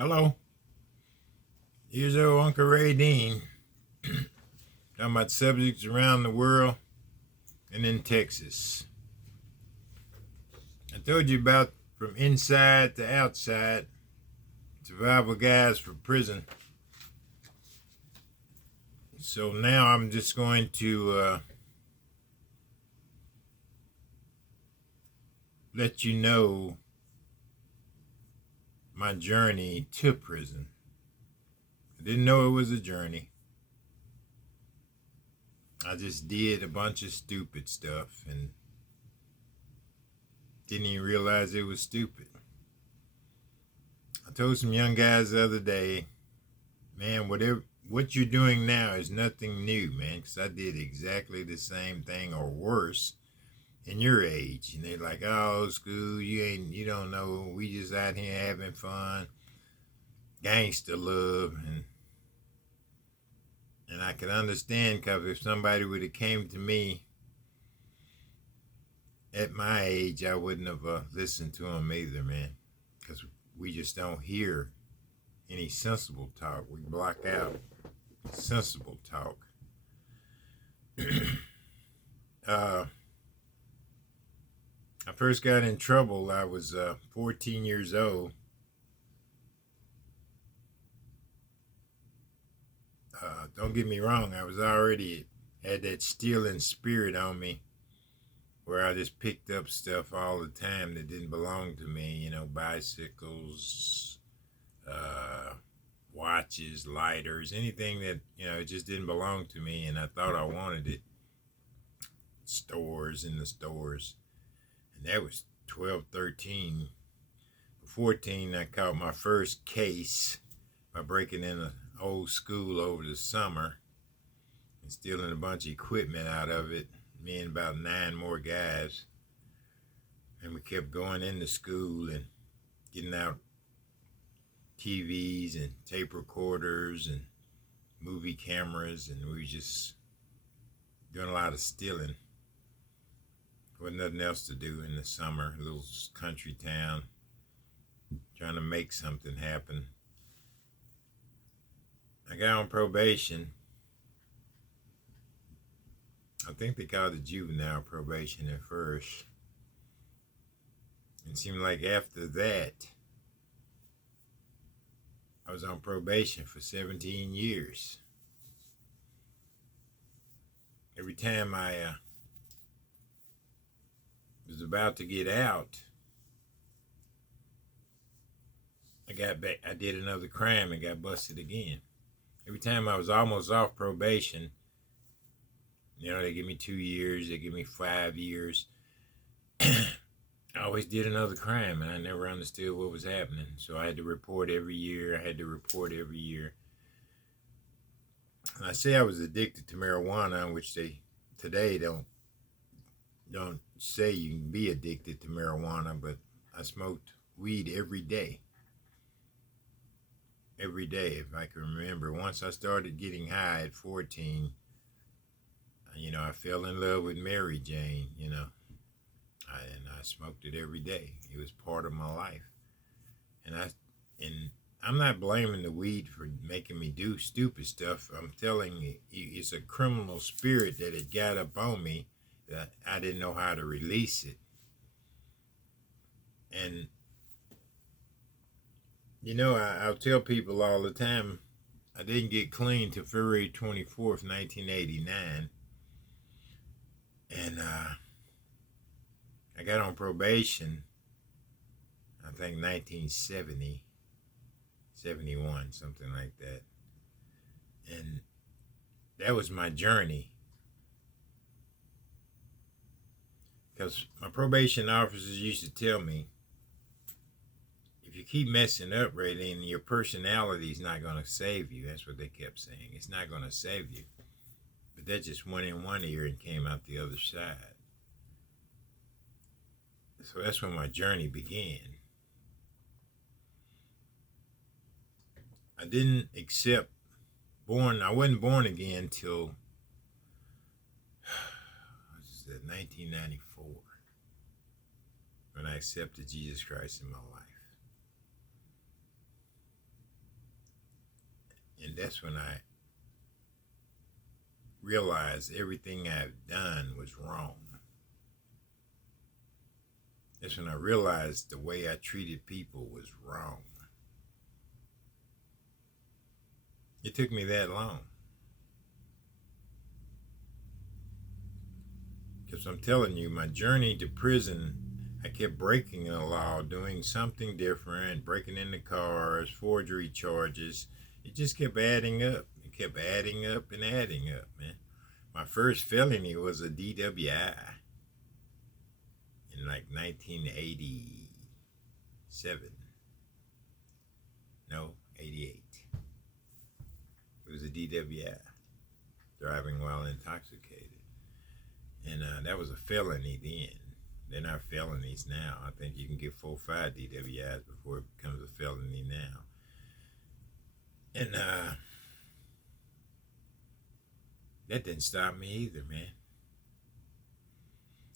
Hello, here's old Uncle Ray Dean talking about subjects around the world and in Texas. I told you about from inside to outside, survival guides for prison. So now I'm just going to let you know my journey to prison. I didn't know it was a journey. I just did a bunch of stupid stuff and didn't even realize it was stupid. I told some young guys the other day, man, what you're doing now is nothing new, man, because I did exactly the same thing or worse in your age. And they're like, oh, school, you don't know, we just out here having fun, gangster love. And I could understand, because if somebody would have came to me at my age, I wouldn't have listened to them either, man, because we just don't hear any sensible talk. We block out sensible talk. I first got in trouble. I was 14 years old. Don't get me wrong, I was already had that stealing spirit on me, where I just picked up stuff all the time that didn't belong to me. You know, bicycles, watches, lighters, anything that, it just didn't belong to me, and I thought I wanted it. Stores in the stores. And that was 12, 13. 14, I caught my first case by breaking in an old school over the summer and stealing a bunch of equipment out of it, me and about 9 more guys. And we kept going into school and getting out TVs and tape recorders and movie cameras, and we were just doing a lot of stealing. Wasn't nothing else to do in the summer, a little country town, trying to make something happen. I got on probation. I think they called it juvenile probation at first. It seemed like after that, I was on probation for 17 years. Every time I was about to get out, I got back. I did another crime and got busted again. Every time I was almost off probation, they give me 2 years, they give me 5 years. I always did another crime, and I never understood what was happening. So I had to report every year. And I say I was addicted to marijuana, which they today don't say you can be addicted to marijuana, but I smoked weed every day. Every day, if I can remember. Once I started getting high at 14, I fell in love with Mary Jane, and I smoked it every day. It was part of my life. And I'm not blaming the weed for making me do stupid stuff. I'm telling you, it's a criminal spirit that had got up on me that I didn't know how to release it. And I'll tell people all the time, I didn't get clean till February 24th, 1989. And I got on probation, I think 1970, 71, something like that. And that was my journey. Because my probation officers used to tell me, if you keep messing up, Ray, then your personality is not going to save you. That's what they kept saying. It's not going to save you. But that just went in one ear and came out the other side. So that's when my journey began. I didn't I wasn't born again till 1994, when I accepted Jesus Christ in my life. that's when I realized everything I've done was wrong. That's when I realized the way I treated people was wrong. It took me that long. Because I'm telling you, my journey to prison, I kept breaking the law, doing something different, breaking into cars, forgery charges. It just kept adding up. It kept adding up and adding up, man. My first felony was a DWI in like 1987. No, 88. It was a DWI, driving while intoxicated. And that was a felony then. They're not felonies now. I think you can get 4 or 5 DWIs before it becomes a felony now. And that didn't stop me either, man.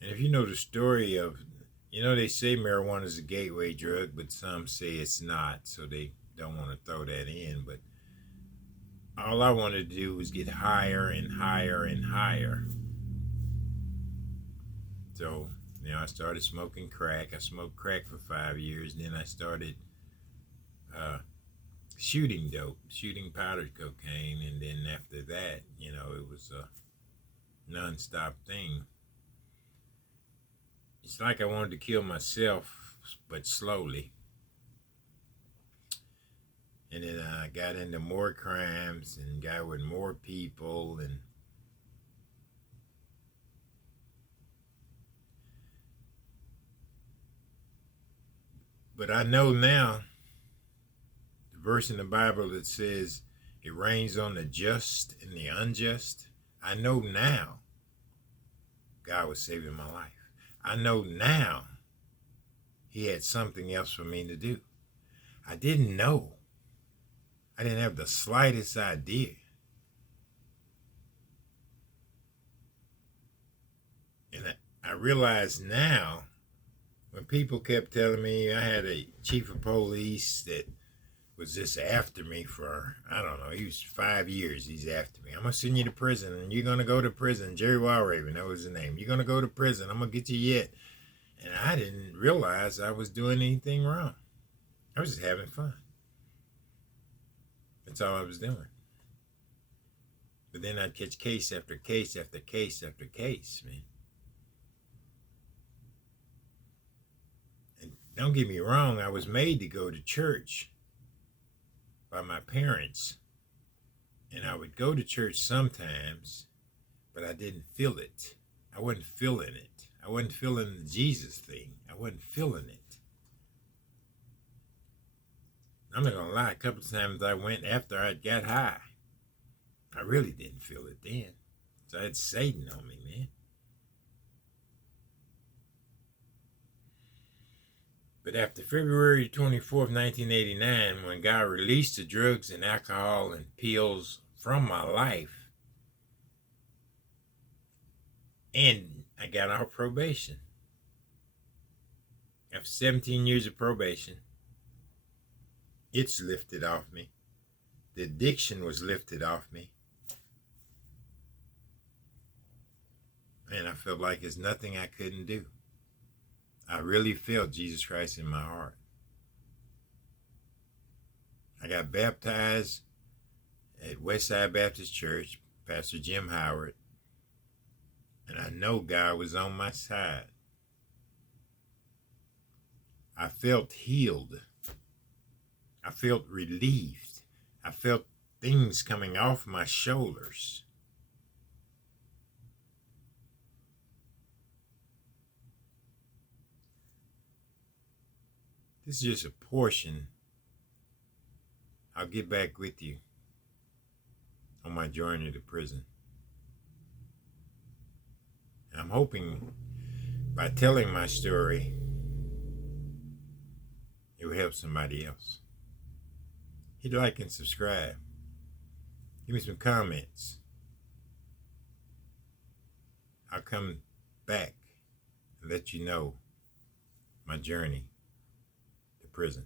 And if you know the story of, they say marijuana is a gateway drug, but some say it's not, so they don't want to throw that in. But all I wanted to do was get higher and higher and higher. So, I started smoking crack. I smoked crack for 5 years. Then I started shooting dope, shooting powdered cocaine. And then after that, it was a non-stop thing. It's like I wanted to kill myself, but slowly. And then I got into more crimes and got with more people. But I know now, the verse in the Bible that says it rains on the just and the unjust. I know now God was saving my life. I know now he had something else for me to do. I didn't know. I didn't have the slightest idea. And I realize now, when people kept telling me, I had a chief of police that was just after me for, I don't know, he was 5 years, he's after me. I'm going to send you to prison, and you're going to go to prison. Jerry Walraven, that was his name. You're going to go to prison. I'm going to get you yet. And I didn't realize I was doing anything wrong. I was just having fun. That's all I was doing. But then I'd catch case after case after case after case, man. And don't get me wrong, I was made to go to church by my parents. And I would go to church sometimes, but I didn't feel it. I wasn't feeling it. I wasn't feeling the Jesus thing. I wasn't feeling it. I'm not going to lie, a couple of times I went after I got high. I really didn't feel it then. So I had Satan on me, man. But after February 24th, 1989, when God released the drugs and alcohol and pills from my life, and I got off probation. After 17 years of probation, it's lifted off me. The addiction was lifted off me. And I felt like there's nothing I couldn't do. I really felt Jesus Christ in my heart. I got baptized at Westside Baptist Church, Pastor Jim Howard, and I know God was on my side. I felt healed. I felt relieved. I felt things coming off my shoulders. This is just a portion. I'll get back with you on my journey to prison. And I'm hoping by telling my story, it will help somebody else. Hit like and subscribe. Give me some comments. I'll come back and let you know my journey to prison.